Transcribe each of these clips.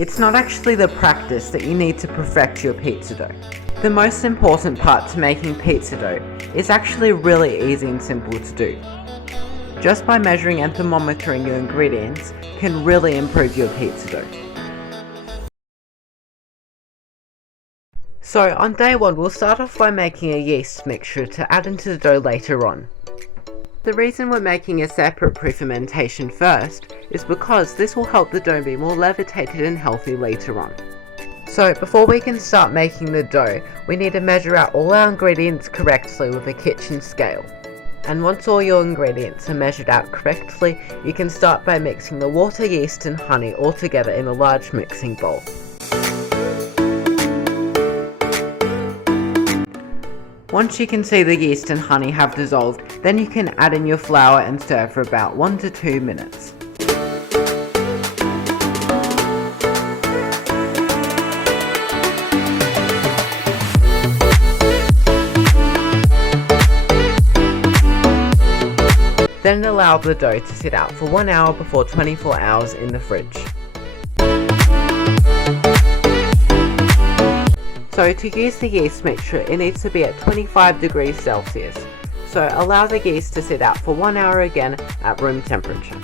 It's not actually the practice that you need to perfect your pizza dough. The most important part to making pizza dough is actually really easy and simple to do. Just by measuring and thermometering your ingredients can really improve your pizza dough. So on day 1 we'll start off by making a yeast mixture to add into the dough later on. The reason we're making a separate pre-fermentation first is because this will help the dough be more levitated and healthy later on. So before we can start making the dough, we need to measure out all our ingredients correctly with a kitchen scale. And once all your ingredients are measured out correctly, you can start by mixing the water, yeast and honey all together in a large mixing bowl. Once you can see the yeast and honey have dissolved, then you can add in your flour and stir for about 1 to 2 minutes. Then allow the dough to sit out for 1 hour before 24 hours in the fridge. So to use the yeast mixture, it needs to be at 25 degrees Celsius. So allow the yeast to sit out for 1 hour again at room temperature.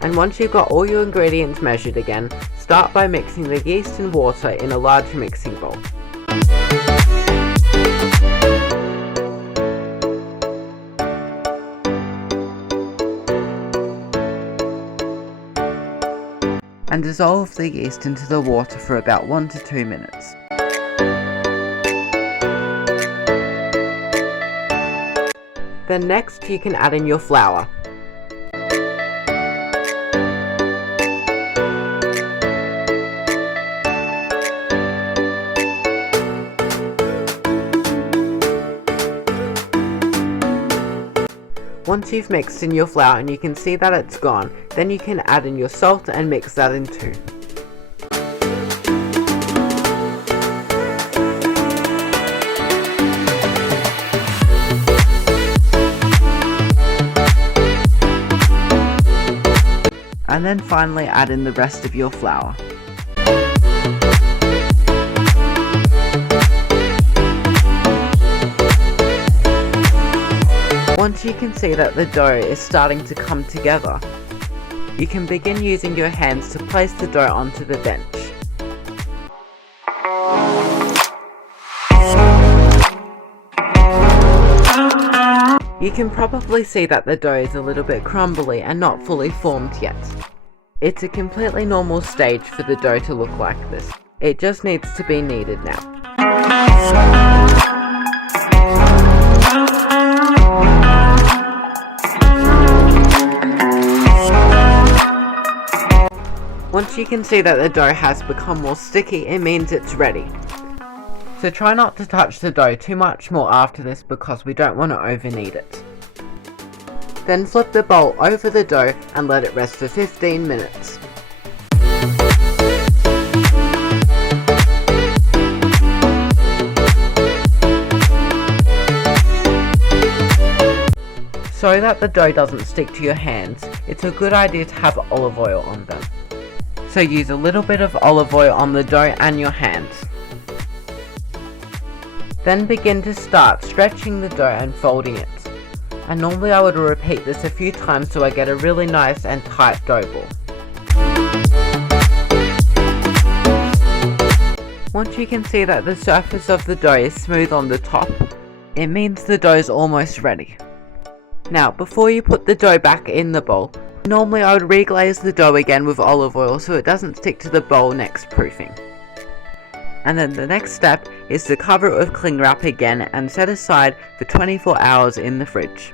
And once you've got all your ingredients measured again, start by mixing the yeast and water in a large mixing bowl. And dissolve the yeast into the water for about 1 to 2 minutes. Then next you can add in your flour. Once you've mixed in your flour and you can see that it's gone, then you can add in your salt and mix that in too. And then finally add in the rest of your flour. Once you can see that the dough is starting to come together, you can begin using your hands to place the dough onto the bench. You can probably see that the dough is a little bit crumbly and not fully formed yet. It's a completely normal stage for the dough to look like this. It just needs to be kneaded now. Once you can see that the dough has become more sticky, it means it's ready. So try not to touch the dough too much more after this because we don't want to over-knead it. Then flip the bowl over the dough and let it rest for 15 minutes. So that the dough doesn't stick to your hands, it's a good idea to have olive oil on them. So use a little bit of olive oil on the dough and your hands. Then begin to start stretching the dough and folding it. And normally I would repeat this a few times so I get a really nice and tight dough ball. Once you can see that the surface of the dough is smooth on the top, it means the dough is almost ready. Now before you put the dough back in the bowl, normally I would reglaze the dough again with olive oil so it doesn't stick to the bowl next proofing. And then the next step is to cover it with cling wrap again and set aside for 24 hours in the fridge.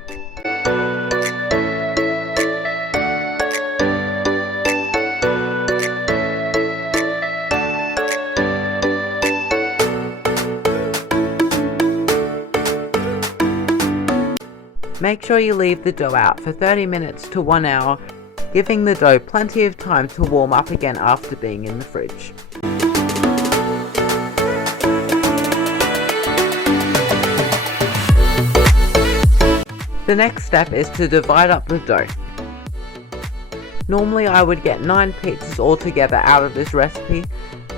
Make sure you leave the dough out for 30 minutes to 1 hour, giving the dough plenty of time to warm up again after being in the fridge. The next step is to divide up the dough. Normally I would get 9 pizzas altogether out of this recipe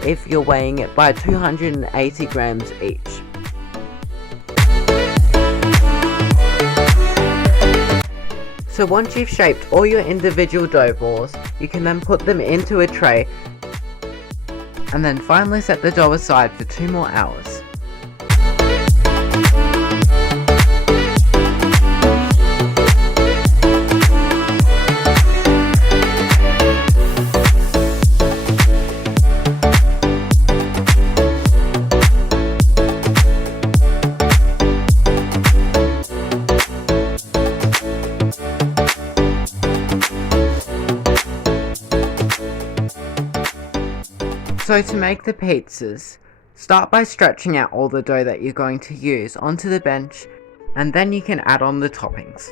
if you're weighing it by 280 grams each. So once you've shaped all your individual dough balls, you can then put them into a tray and then finally set the dough aside for 2 more hours. So to make the pizzas, start by stretching out all the dough that you're going to use onto the bench, and then you can add on the toppings.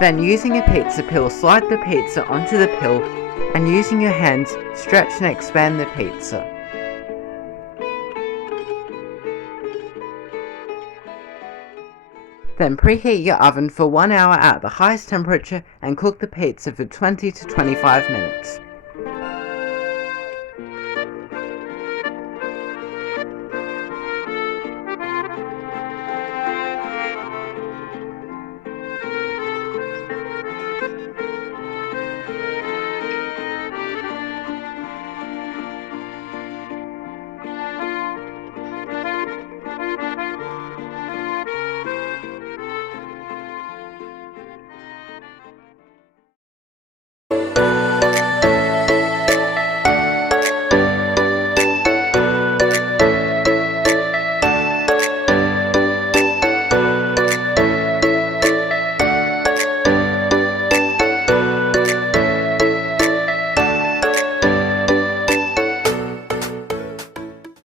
Then using a pizza peel, slide the pizza onto the peel, and using your hands, stretch and expand the pizza. Then preheat your oven for 1 hour at the highest temperature and cook the pizza for 20 to 25 minutes.